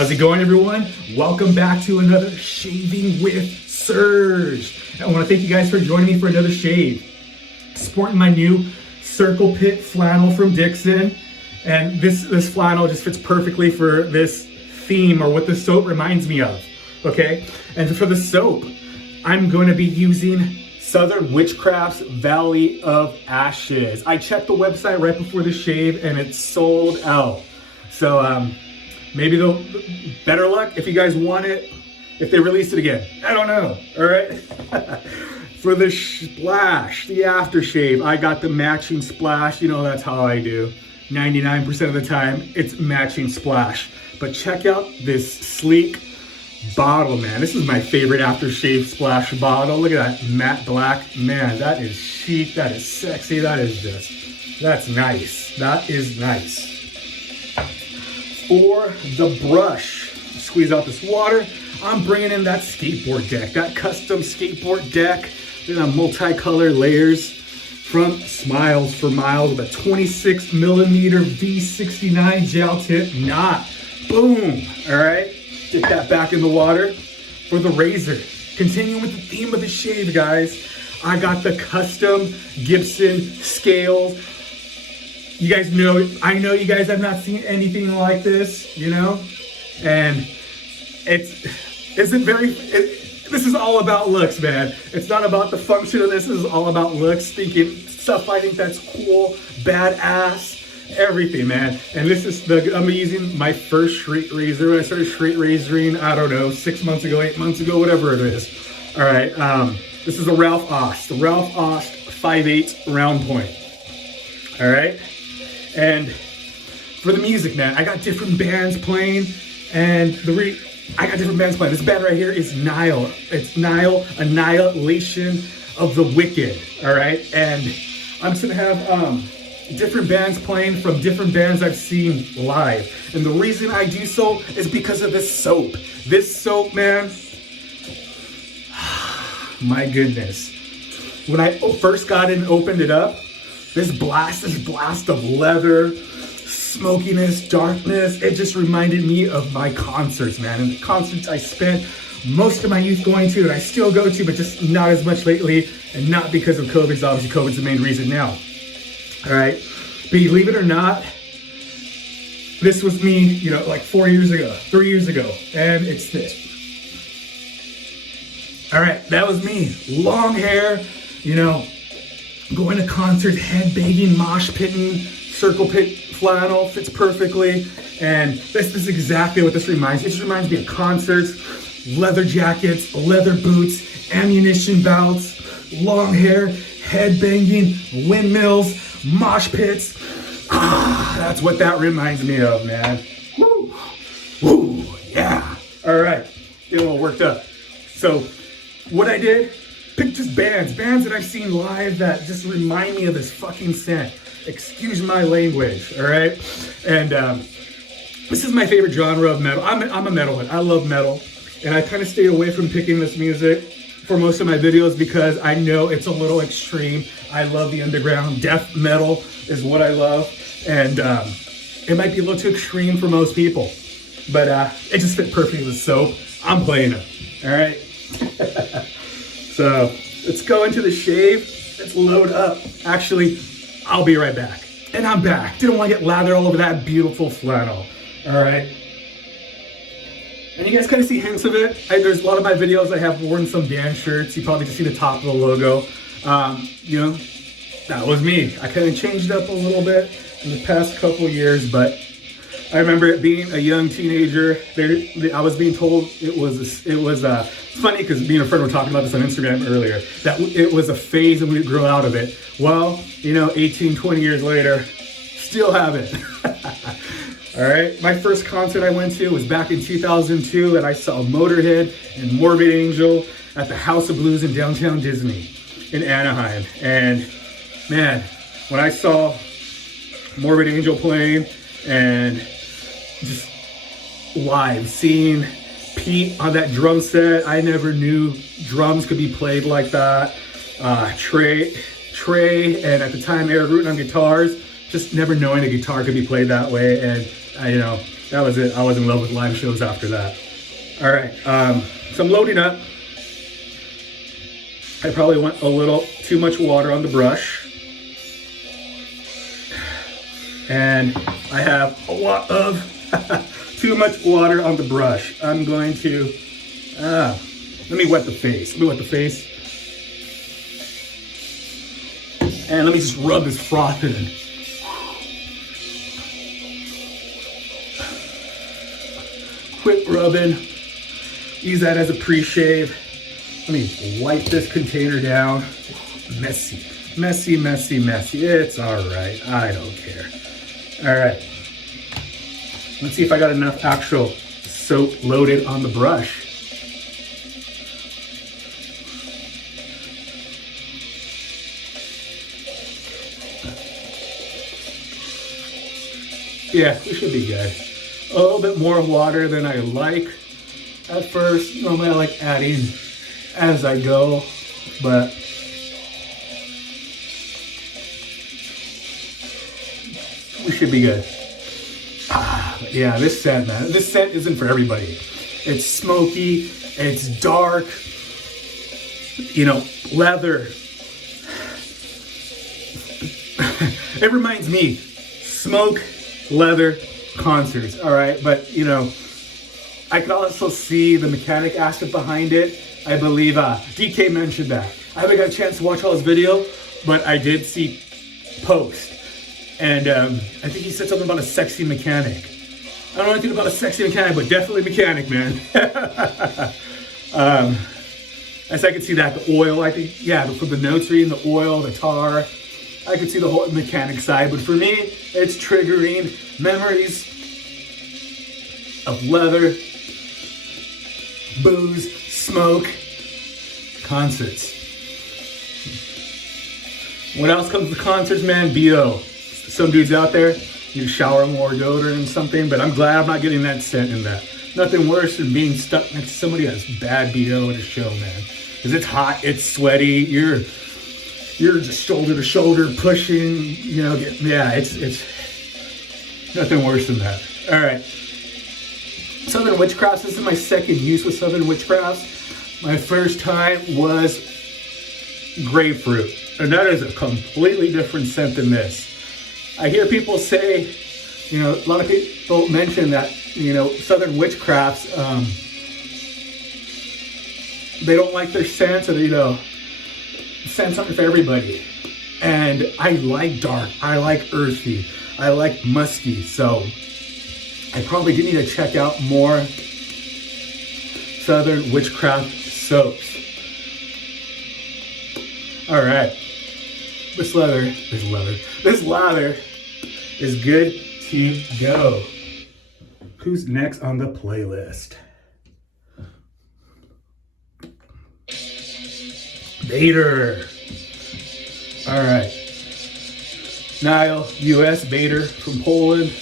How's it going, everyone? Welcome back to another Shaving with Serge. I want to thank you guys for joining me for another shave. Sporting my new Circle Pit flannel from Dixon, and this flannel just fits perfectly for this theme, or what the soap reminds me of. Okay, and for the soap, I'm going to be using Southern Witchcraft's Valley of Ashes. I checked the website right before the shave, and it's sold out. So maybe they'll better luck if you guys want it, if they release it again. I don't know. All right. For the splash, the aftershave, I got the matching splash. You know, that's how I do. 99% of the time, it's matching splash. But check out this sleek bottle, man. This is my favorite aftershave splash bottle. Look at that matte black. Man, that is chic. That is sexy. That's nice. That is nice. For the brush, squeeze out this water. I'm bringing in that skateboard deck, that custom skateboard deck. You know, multicolored layers from Smilez for Miles with a 26 millimeter V69 gel tip knot. Boom. All right. Get that back in the water. For the razor, continuing with the theme of the shave, guys, I got the custom Gibson scales. You guys know, I know you guys have not seen anything like this, you know, and this is all about looks, man. It's not about the function of this. This is all about looks, thinking stuff I think that's cool, badass, everything, man. And this is I'm using my first straight razor. I started straight razoring, I don't know, 6 months ago, 8 months ago, whatever it is. All right, this is a Ralph Aust, the Ralph Aust 5/8 round point. All right, and for the music, man, I got different bands playing, and I got different bands playing. This band right here is Nile. It's Nile, Annihilation of the Wicked. All right, and I'm just gonna have different bands playing from different bands I've seen live. And the reason I do so is because of this soap. This soap, man, my goodness. When I first got it and opened it up, this blast of leather, smokiness, darkness, it just reminded me of my concerts, man. And the concerts I spent most of my youth going to, and I still go to, but just not as much lately, and not because of COVID. Obviously, COVID's the main reason now. All right, believe it or not, this was me, you know, like 3 years ago, and it's this. All right, that was me. Long hair, you know, going to concerts, head banging, mosh pitting, circle pit flannel, fits perfectly. And this is exactly what this reminds me. It just reminds me of concerts, leather jackets, leather boots, ammunition belts, long hair, head banging, windmills, mosh pits. That's what that reminds me of, man. Woo, woo, yeah. All right, get a little worked up. So what I did, picked just bands that I've seen live that just remind me of this fucking scent. Excuse my language, all right? And this is my favorite genre of metal. I'm a metalhead. I love metal, and I kind of stay away from picking this music for most of my videos because I know it's a little extreme. I love the underground. Death metal is what I love, and it might be a little too extreme for most people, but it just fit perfectly with soap. I'm playing it, all right? So let's go into the shave. Let's load up. Actually, I'll be right back. And I'm back. Didn't want to get lather all over that beautiful flannel. All right. And you guys kind of see hints of it. There's a lot of my videos I have worn some band shirts. You probably just see the top of the logo. You know, that was me. I kind of changed up a little bit in the past couple years, but I remember it being a young teenager. I was being told it was it's funny because me and a friend were talking about this on Instagram earlier, that it was a phase and we'd grow out of it. Well, you know, 18, 20 years later, still have it. All right, my first concert I went to was back in 2002, and I saw Motorhead and Morbid Angel at the House of Blues in downtown Disney in Anaheim. And man, when I saw Morbid Angel playing and just live, seeing Pete on that drum set, I never knew drums could be played like that. Trey, and at the time Eric Rutan on guitars, just never knowing a guitar could be played that way. And you know, That was it. I was in love with live shows after that. All right, so I'm loading up. I probably went a little too much water on the brush. And I have a lot of too much water on the brush. I'm going to, let me wet the face. Let me wet the face. And let me just rub this froth in. Quick rubbing. Use that as a pre-shave. Let me wipe this container down. Messy, messy, messy, messy. It's all right. I don't care. All right. Let's see if I got enough actual soap loaded on the brush. Yeah, we should be good. A little bit more water than I like at first. Normally I like adding as I go, but we should be good. Yeah, this scent, man. This scent isn't for everybody. It's smoky, it's dark, you know, leather. It reminds me, smoke, leather, concerts, all right? But, you know, I could also see the mechanic aspect behind it. I believe DK mentioned that. I haven't got a chance to watch all his video, but I did see post. And I think he said something about a sexy mechanic. I don't know anything about a sexy mechanic, but definitely mechanic, man. As I could see that, the oil, I think, yeah, from the notes reading, the oil, the tar, I could see the whole mechanic side. But for me, it's triggering memories of leather, booze, smoke, concerts. What else comes with concerts, man? BO. Some dudes out there need to shower more deodorant and something, but I'm glad I'm not getting that scent in that. Nothing worse than being stuck next to somebody that's bad BO at a show, man. Because it's hot, it's sweaty, you're just shoulder to shoulder pushing, you know, yeah, it's nothing worse than that. All right. Southern Witchcraft, this is my second use with Southern Witchcraft. My first time was grapefruit, and that is a completely different scent than this. I hear people say, you know, a lot of people mention that, you know, Southern Witchcrafts, they don't like their scents, or, you know, scents aren't for everybody. And I like dark, I like earthy, I like musky, so I probably do need to check out more Southern Witchcraft soaps. All right, this lather is good to go. Who's next on the playlist? Bader. All right. Nile, US, Bader from Poland.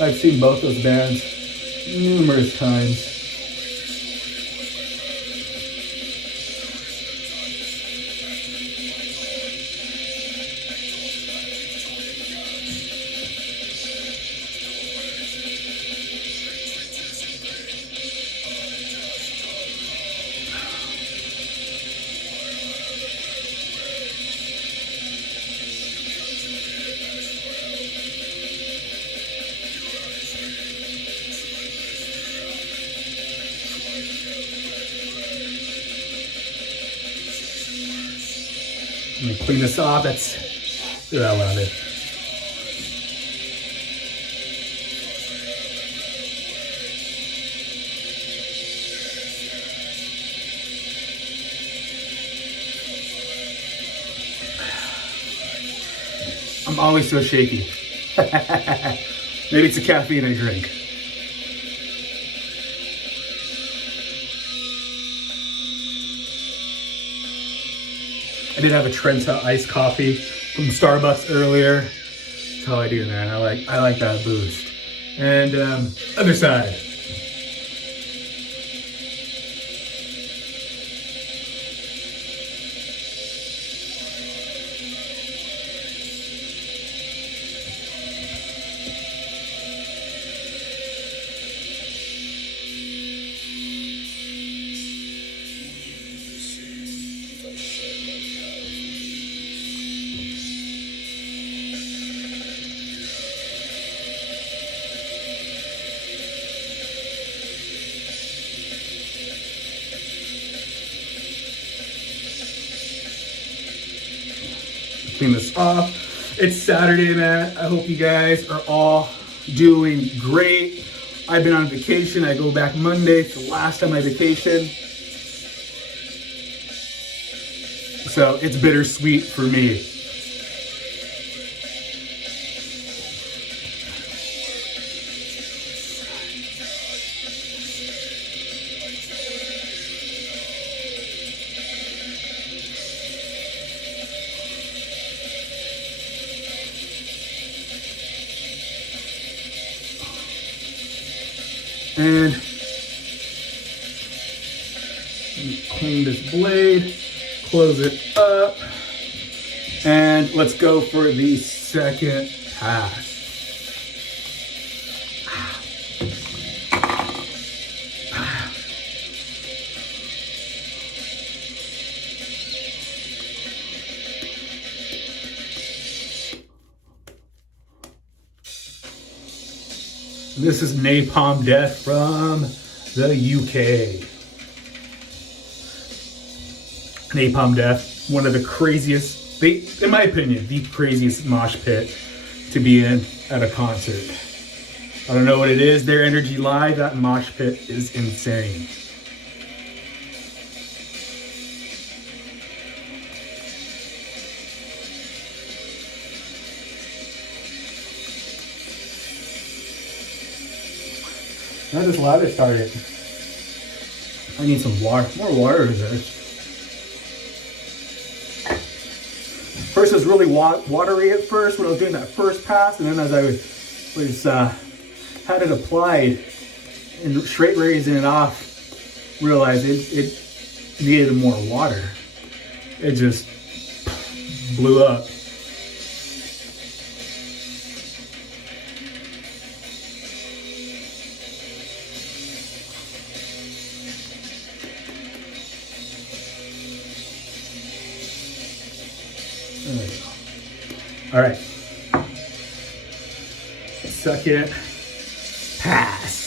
I've seen both those bands numerous times. Let me clean this off. That's get that one out of there. I'm always so shaky. Maybe it's the caffeine I drink. I did have a Trenta iced coffee from Starbucks earlier. That's how I do, man. I like that boost. And other side. clean this off. It's Saturday, man. I hope you guys are all doing great. I've been on vacation. I go back Monday. It's the last time I vacation. So it's bittersweet for me. And clean this blade, close it up, and let's go for the second pass. This is Napalm Death from the UK. Napalm Death, one of the craziest, in my opinion, the craziest mosh pit to be in at a concert. I don't know what it is, their energy live, that mosh pit is insane. Now this ladder started. I need some water, more water in there. First it was really watery at first when I was doing that first pass, and then as I was had it applied and straight raising it off, realized it needed more water. It just blew up. There we go. All right. Second pass.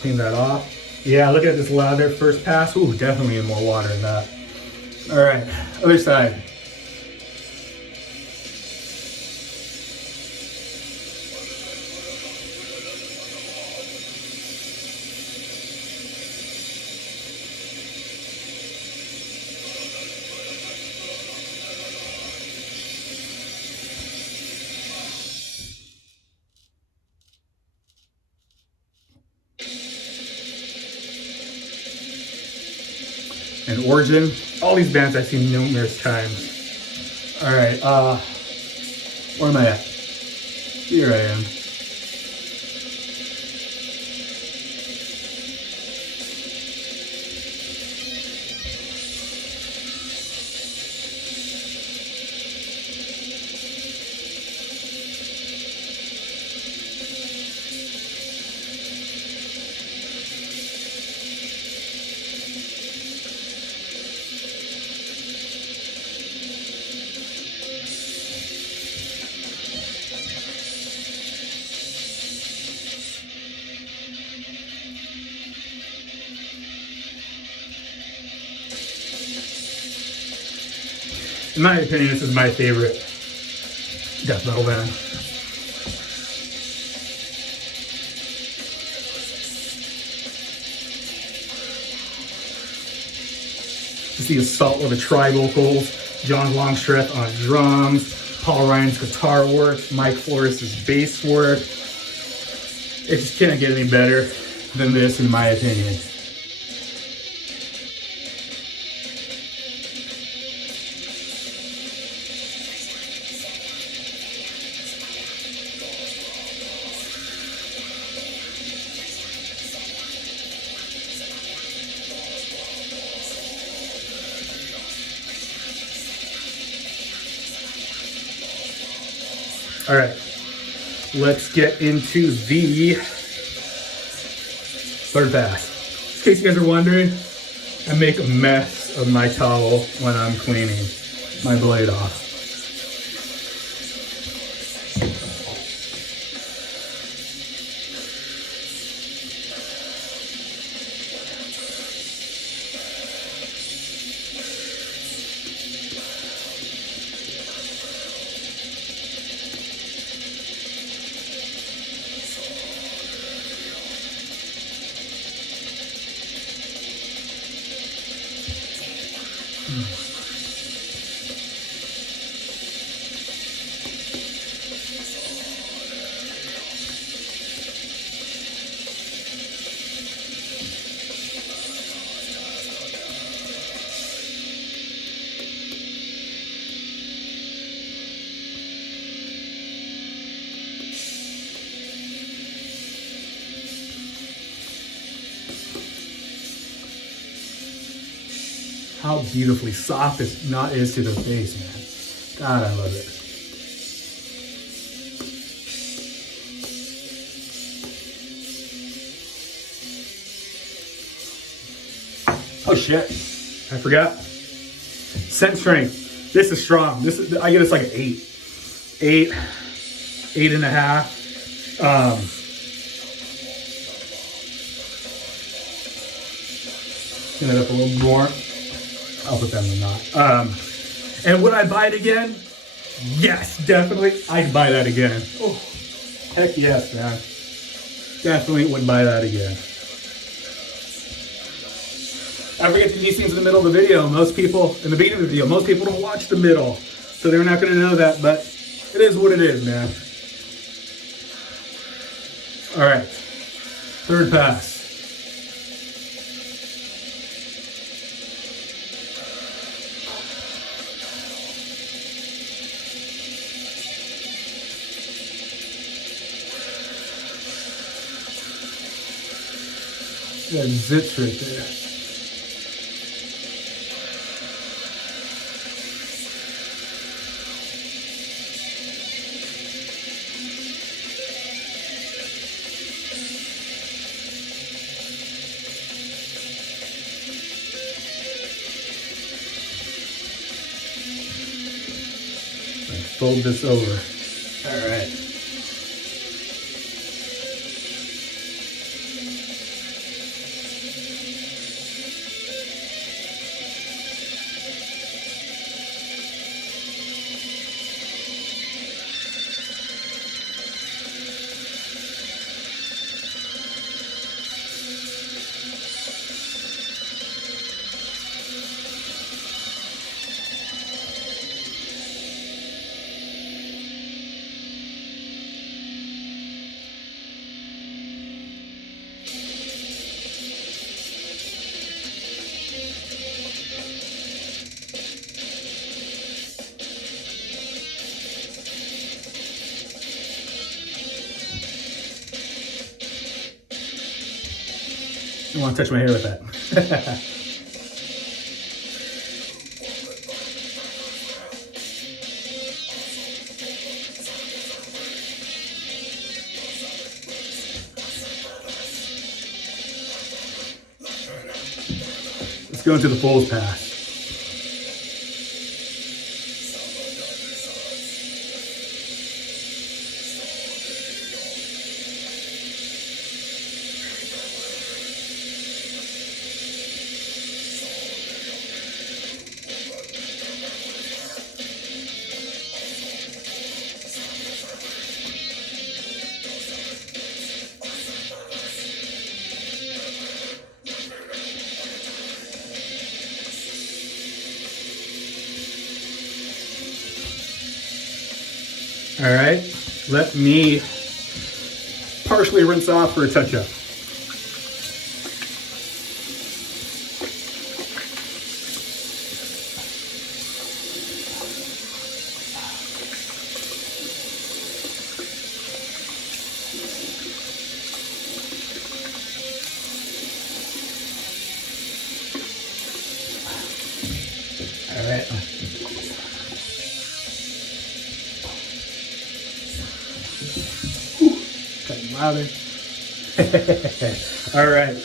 Clean that off. Yeah, look at this lather first pass. Ooh, definitely more water in that. All right, other side. And Origin, all these bands I've seen numerous times. All right, where am I at? Here I am. In my opinion, this is my favorite death metal band. Just the assault of the tri-vocals, John Longstreth on drums, Paul Ryan's guitar work, Mike Flores' bass work. It just can't get any better than this, in my opinion. All right, let's get into the third pass. In case you guys are wondering, I make a mess of my towel when I'm cleaning my blade off. How beautifully soft this knot is to the face, man. God, I love it. Oh shit, I forgot. Scent strength. This is strong. This is, I give this like an 8. 8.5. Get it up a little more. I'll put that in the knot. And would I buy it again? Yes, definitely. I'd buy that again. Oh, heck yes, man. Definitely would buy that again. I forget to do these things in the middle of the video. Most people, in the beginning of the video, most people don't watch the middle. So they're not going to know that, but it is what it is, man. All right. Third pass. That zits right there. Fold this over. All right. I want to touch my hair with that. Let's go into the folds pass. All right, let me partially rinse off for a touch-up. All right. lather. All right.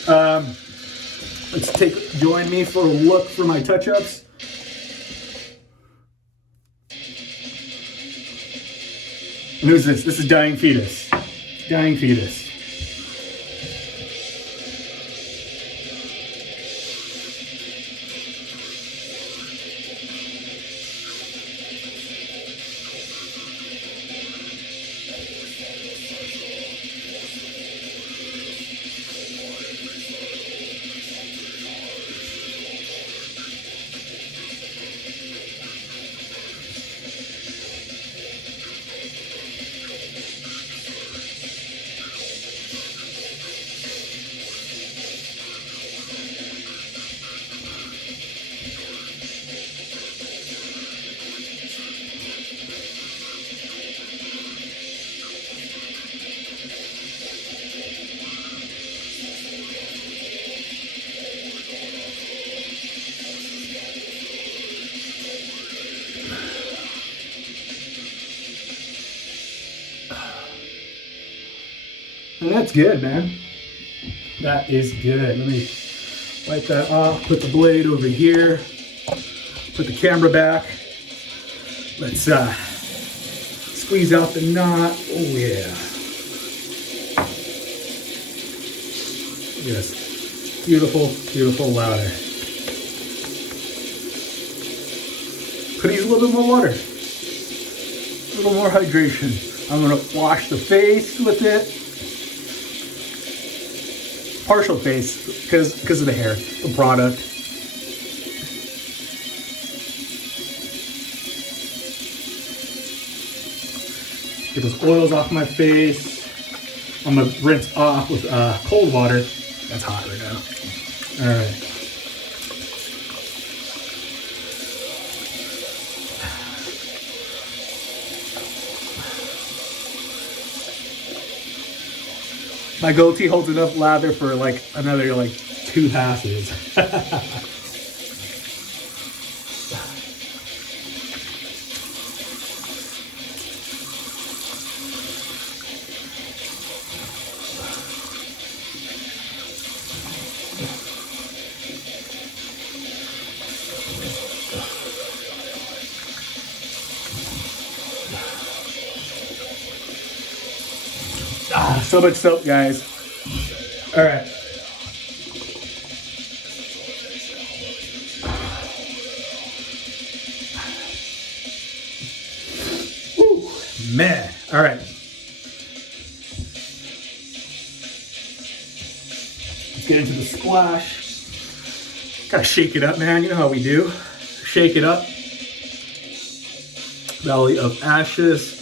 Join me for a look for my touch-ups. And who's this? This is Dying Fetus. Dying Fetus. And that's good, man. That is good. Let me wipe that off, put the blade over here, put the camera back. Let's squeeze out the knot. Oh yeah. Yes, beautiful, beautiful lather. Could use a little bit more water, a little more hydration. I'm gonna wash the face with it. Partial face, because of the hair, the product. Get those oils off my face. I'm gonna rinse off with cold water. That's hot right now. All right. My goatee holds enough lather for like another 2 passes. So much soap, guys. All right. Woo, man. All right. Let's get into the splash. Gotta shake it up, man. You know how we do. Shake it up. Valley of Ashes.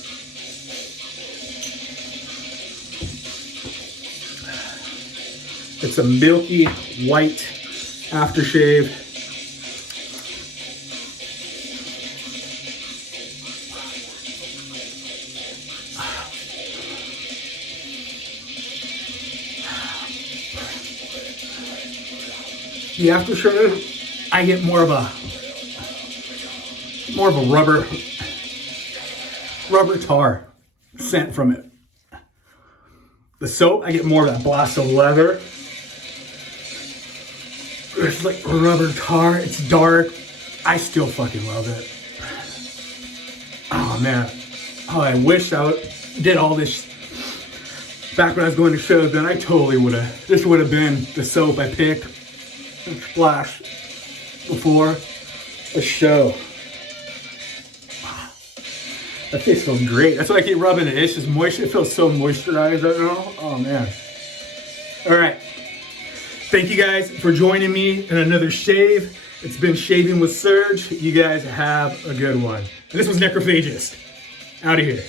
It's a milky white aftershave. The aftershave, I get more of a rubber tar scent from it. The soap, I get more of that blast of leather. It's like rubber tar. It's dark. I still fucking love it. Oh man. Oh, I wish I did all this back when I was going to shows. Then I totally would have. This would have been the soap I picked and splashed before a show. That tastes so great. That's why I keep rubbing it. It's just moisture. It feels so moisturized right now. Oh man. All right. Thank you guys for joining me in another shave. It's been Shaving with Serge. You guys have a good one. And this was Necrophagist. Out of here.